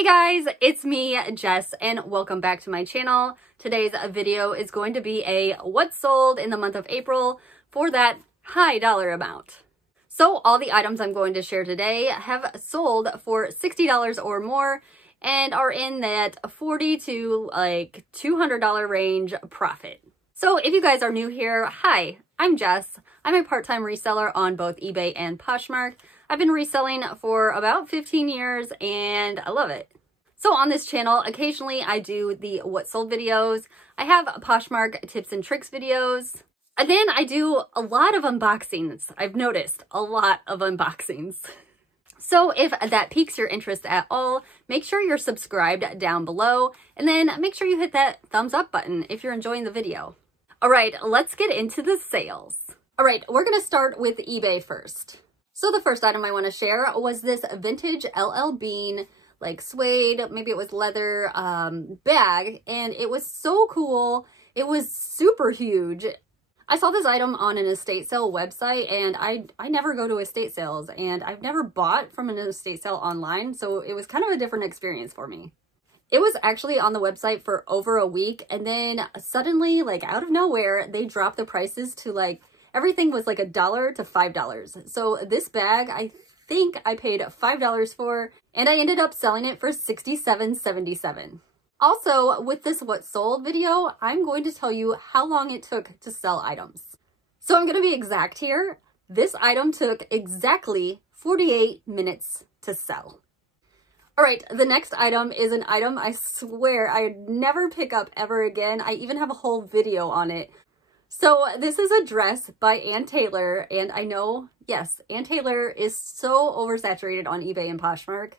Hey guys, it's me, Jess, and welcome back to my channel. Today's video is going to be a what sold in the month of April for that high dollar amount. So all the items I'm going to share today have sold for $60 or more and are in that $40 to like $200 range profit. So if you guys are new here, hi, I'm Jess. I'm a part-time reseller on both eBay and Poshmark. I've been reselling for about 15 years and I love it. So on this channel, occasionally I do the what sold videos. I have Poshmark tips and tricks videos. And then I do a lot of unboxings. I've noticed a lot of unboxings. So if that piques your interest at all, make sure you're subscribed down below and then make sure you hit that thumbs up button if you're enjoying the video. All right, let's get into the sales. All right, we're gonna start with eBay first. So the first item I wanna share was this vintage LL Bean, like suede, maybe it was leather bag, and it was so cool. It was super huge. I saw this item on an estate sale website, and I never go to estate sales, and I've never bought from an estate sale online, so it was kind of a different experience for me. It was actually on the website for over a week, and then suddenly, like out of nowhere, they dropped the prices to like, everything was like $1 to $5. So this bag, I think I paid $5 for, and I ended up selling it for $67.77. Also, with this what sold video, I'm going to tell you how long it took to sell items. So I'm going to be exact here. This item took exactly 48 minutes to sell. All right, the next item is an item I swear I'd never pick up ever again. I even have a whole video on it. So this is a dress by Ann Taylor, and I know, yes, Ann Taylor is so oversaturated on eBay and Poshmark.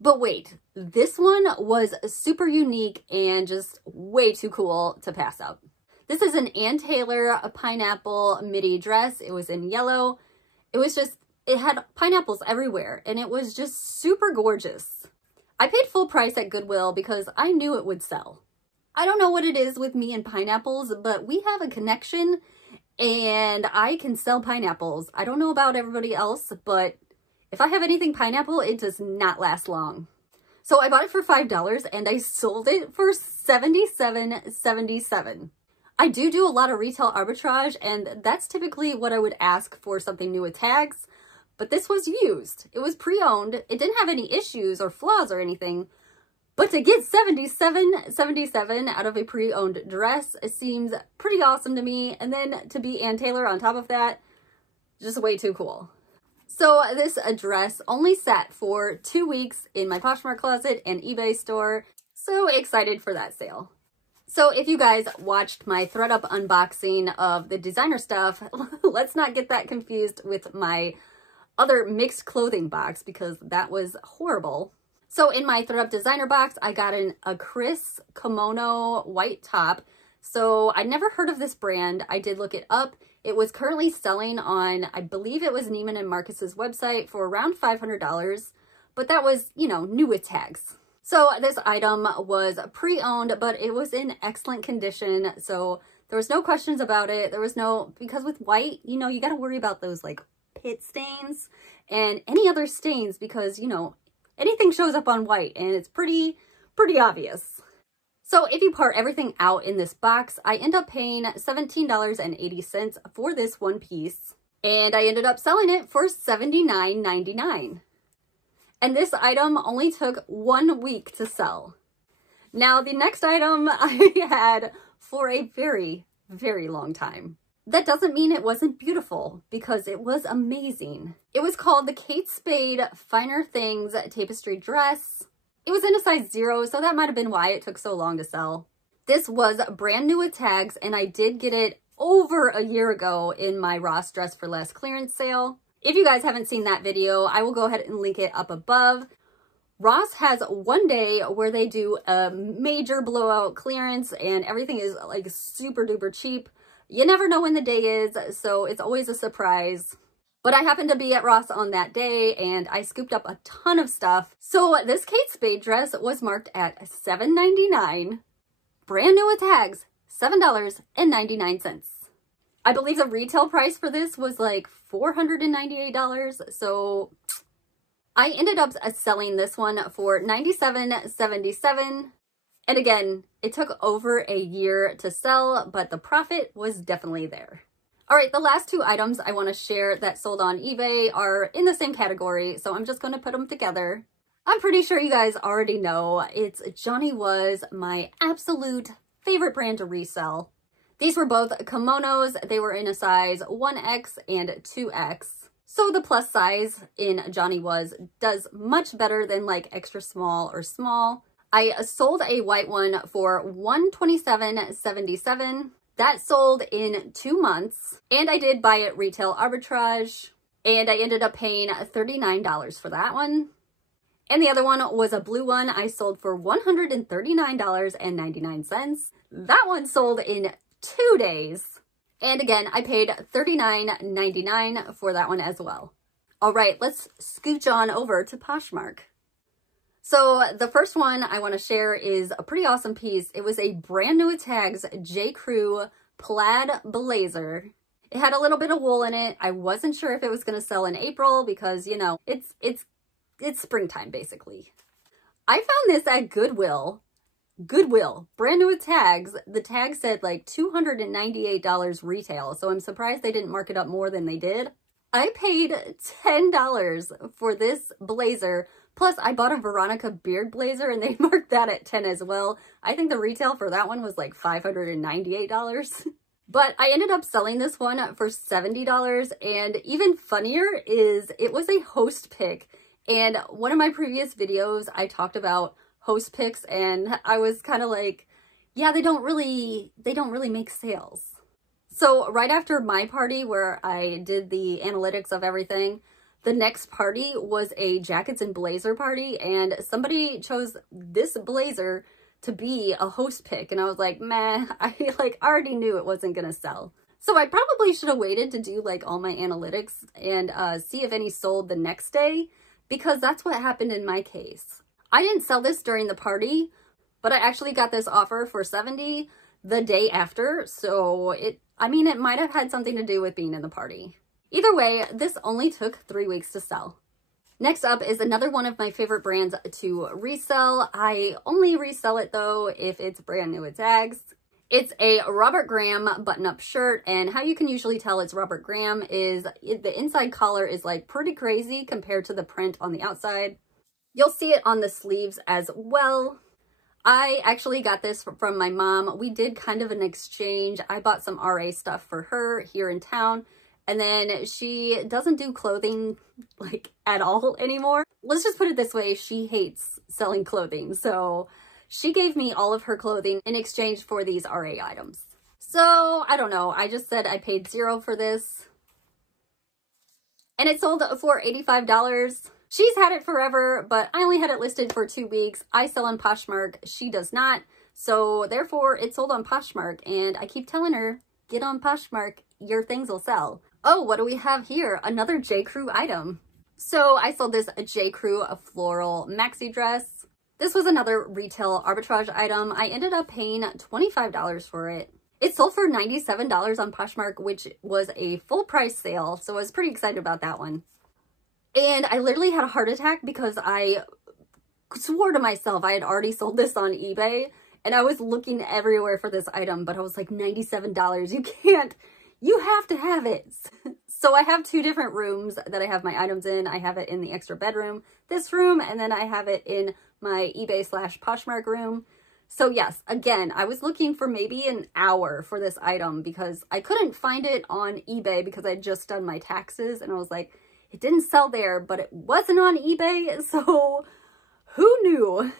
But wait, this one was super unique and just way too cool to pass up. This is an Ann Taylor pineapple midi dress. It was in yellow. It was just, it had pineapples everywhere, and it was just super gorgeous. I paid full price at Goodwill because I knew it would sell. I don't know what it is with me and pineapples, but we have a connection and I can sell pineapples. I don't know about everybody else, but if I have anything pineapple, it does not last long. So I bought it for $5 and I sold it for $77.77. I do a lot of retail arbitrage, and that's typically what I would ask for something new with tags. But this was used. It was pre-owned. It didn't have any issues or flaws or anything. But to get $77.77 out of a pre-owned dress, it seems pretty awesome to me. And then to be Ann Taylor on top of that, just way too cool. So this dress only sat for 2 weeks in my Poshmark closet and eBay store. So excited for that sale. So if you guys watched my ThredUp unboxing of the designer stuff, let's not get that confused with my other mixed clothing box because that was horrible. So in my ThredUp designer box, I got a Chris kimono white top. So I never heard of this brand. I did look it up. It was currently selling on, I believe it was Neiman and Marcus's website for around $500, but that was, you know, new with tags. So this item was pre-owned, but it was in excellent condition. So there was no questions about it. There was no, because with white, you know, you got to worry about those like pit stains and any other stains because, you know, anything shows up on white and it's pretty obvious. So if you part everything out in this box, I end up paying $17.80 for this one piece, and I ended up selling it for $79.99. And this item only took 1 week to sell. Now the next item I had for a very, very long time. That doesn't mean it wasn't beautiful, because it was amazing. It was called the Kate Spade Finer Things Tapestry Dress. It was in a size 0, so that might have been why it took so long to sell. This was brand new with tags, and I did get it over a year ago in my Ross Dress for Less clearance sale. If you guys haven't seen that video, I will go ahead and link it up above. Ross has one day where they do a major blowout clearance, and everything is like super duper cheap. You never know when the day is, so it's always a surprise. But I happened to be at Ross on that day and I scooped up a ton of stuff. So this Kate Spade dress was marked at $7.99. Brand new with tags, $7.99. I believe the retail price for this was like $498. So I ended up selling this one for $97.77. And again, it took over a year to sell, but the profit was definitely there. All right, the last two items I want to share that sold on eBay are in the same category, so I'm just going to put them together. I'm pretty sure you guys already know it's Johnny Was, my absolute favorite brand to resell. These were both kimonos. They were in a size 1X and 2X. So the plus size in Johnny Was does much better than like extra small or small. I sold a white one for $127.77. That sold in 2 months, and I did buy it retail arbitrage, and I ended up paying $39 for that one. And the other one was a blue one I sold for $139.99. That one sold in 2 days. And again, I paid $39.99 for that one as well. All right, let's scooch on over to Poshmark. So the first one I want to share is a pretty awesome piece. It was a brand new Tags J. Crew plaid blazer. It had a little bit of wool in it. I wasn't sure if it was going to sell in April because, you know, it's springtime basically. I found this at Goodwill. Brand new with tags. The tag said like $298 retail, so I'm surprised they didn't mark it up more than they did. I paid $10 for this blazer. Plus, I bought a Veronica beard blazer and they marked that at $10 as well. I think the retail for that one was like $598. But I ended up selling this one for $70. And even funnier is it was a host pick. And one of my previous videos, I talked about host picks and I was kind of like, yeah, they don't really make sales. So right after my party where I did the analytics of everything, the next party was a jackets and blazer party, and somebody chose this blazer to be a host pick. And I was like, meh, I already knew it wasn't going to sell. So I probably should have waited to do like all my analytics and see if any sold the next day, because that's what happened in my case. I didn't sell this during the party, but I actually got this offer for $70 the day after. So it might have had something to do with being in the party. Either way, this only took 3 weeks to sell. Next up is another one of my favorite brands to resell. I only resell it though if it's brand new with tags. It's a Robert Graham button-up shirt, and how you can usually tell it's Robert Graham is the inside collar is like pretty crazy compared to the print on the outside. You'll see it on the sleeves as well. I actually got this from my mom. We did kind of an exchange. I bought some RA stuff for her here in town. And then she doesn't do clothing like at all anymore. Let's just put it this way. She hates selling clothing. So she gave me all of her clothing in exchange for these RA items. So I don't know. I just said I paid $0 for this. And it sold for $85. She's had it forever, but I only had it listed for 2 weeks. I sell on Poshmark. She does not. So therefore it sold on Poshmark. And I keep telling her, get on Poshmark. Your things will sell. Oh, what do we have here? Another J. Crew item. So I sold this J. Crew a floral maxi dress. This was another retail arbitrage item. I ended up paying $25 for it. It sold for $97 on Poshmark, which was a full price sale. So I was pretty excited about that one. And I literally had a heart attack because I swore to myself I had already sold this on eBay. And I was looking everywhere for this item, but I was like, $97, you have to have it. So I have 2 different rooms that I have my items in. I have it in the extra bedroom, this room, and then I have it in my eBay/Poshmark room. So yes, again, I was looking for maybe an hour for this item because I couldn't find it on eBay because I'd just done my taxes and I was like, it didn't sell there, but it wasn't on eBay, so who knew?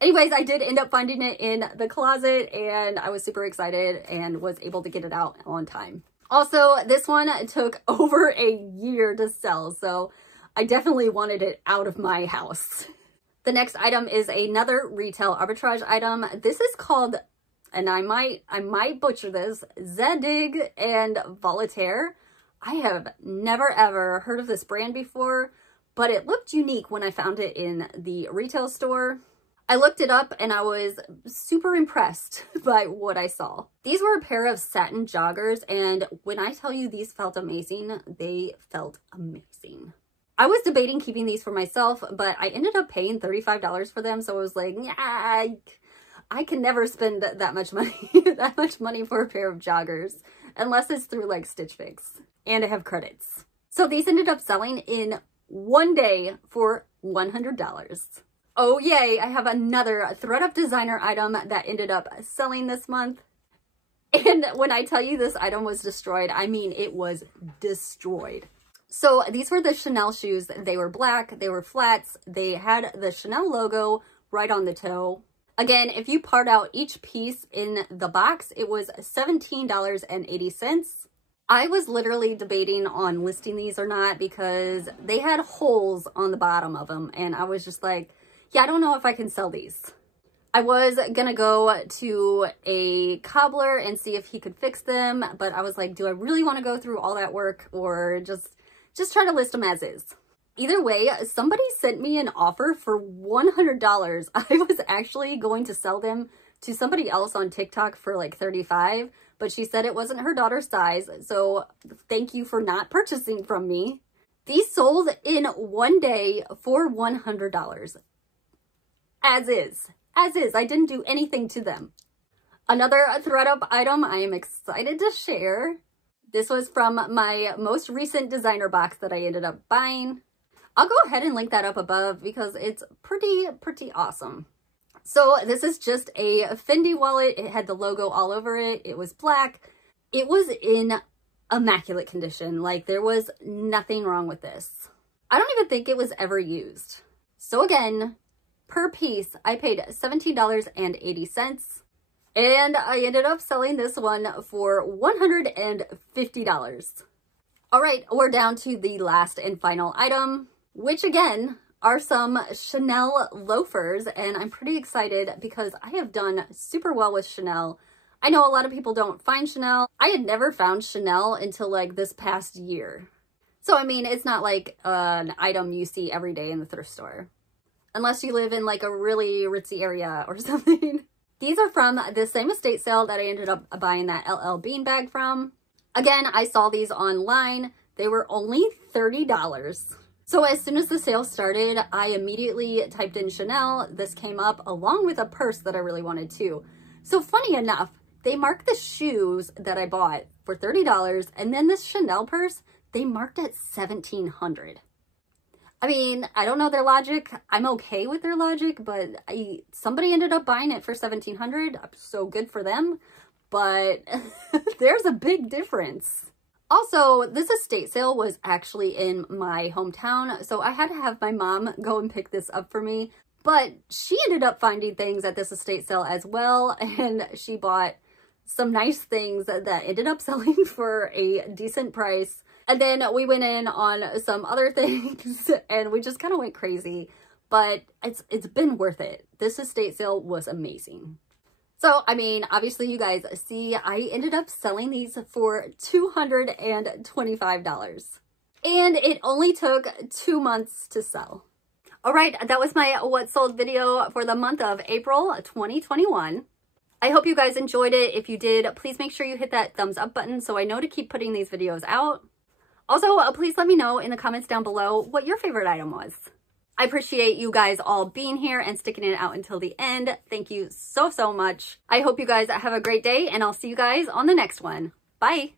Anyways, I did end up finding it in the closet and I was super excited and was able to get it out on time. Also, this one took over a year to sell, so I definitely wanted it out of my house. The next item is another retail arbitrage item. This is called, and I might butcher this, Zadig and Voltaire. I have never ever heard of this brand before, but it looked unique when I found it in the retail store. I looked it up and I was super impressed by what I saw. These were a pair of satin joggers, and when I tell you these felt amazing, they felt amazing. I was debating keeping these for myself, but I ended up paying $35 for them. So I was like, yeah, I can never spend that much money, that much money for a pair of joggers, unless it's through like Stitch Fix and I have credits. So these ended up selling in one day for $100. Oh yay, I have another ThredUp designer item that ended up selling this month. And when I tell you this item was destroyed, I mean it was destroyed. So these were the Chanel shoes. They were black, they were flats, they had the Chanel logo right on the toe. Again, if you part out each piece in the box, it was $17.80. I was literally debating on listing these or not because they had holes on the bottom of them. And I was just like, yeah, I don't know if I can sell these. I was gonna go to a cobbler and see if he could fix them, but I was like, do I really want to go through all that work or just try to list them as is? Either way, somebody sent me an offer for $100. I was actually going to sell them to somebody else on TikTok for like $35, but she said it wasn't her daughter's size, so thank you for not purchasing from me. These sold in one day for $100. As is. As is. I didn't do anything to them. Another ThredUp item I am excited to share. This was from my most recent designer box that I ended up buying. I'll go ahead and link that up above because it's pretty awesome. So this is just a Fendi wallet. It had the logo all over it. It was black. It was in immaculate condition. Like there was nothing wrong with this. I don't even think it was ever used. So again, per piece, I paid $17.80. And I ended up selling this one for $150. All right, we're down to the last and final item, which again are some Chanel loafers. And I'm pretty excited because I have done super well with Chanel. I know a lot of people don't find Chanel. I had never found Chanel until like this past year. So, I mean, it's not like an item you see every day in the thrift store. Unless you live in like a really ritzy area or something. These are from the same estate sale that I ended up buying that LL Bean bag from. Again, I saw these online. They were only $30. So as soon as the sale started, I immediately typed in Chanel. This came up along with a purse that I really wanted too. So funny enough, they marked the shoes that I bought for $30, and then this Chanel purse, they marked at $1,700. I mean, I don't know their logic. I'm okay with their logic, but somebody ended up buying it for $1,700, so good for them. But there's a big difference. Also, this estate sale was actually in my hometown, so I had to have my mom go and pick this up for me. But she ended up finding things at this estate sale as well, and she bought some nice things that ended up selling for a decent price. And then we went in on some other things and we just kind of went crazy, but it's been worth it. This estate sale was amazing. So, I mean, obviously you guys see, I ended up selling these for $225 and it only took 2 months to sell. All right, that was my what sold video for the month of April 2021. I hope you guys enjoyed it. If you did, please make sure you hit that thumbs up button so I know to keep putting these videos out. Also, please let me know in the comments down below what your favorite item was. I appreciate you guys all being here and sticking it out until the end. Thank you so much. I hope you guys have a great day and I'll see you guys on the next one. Bye.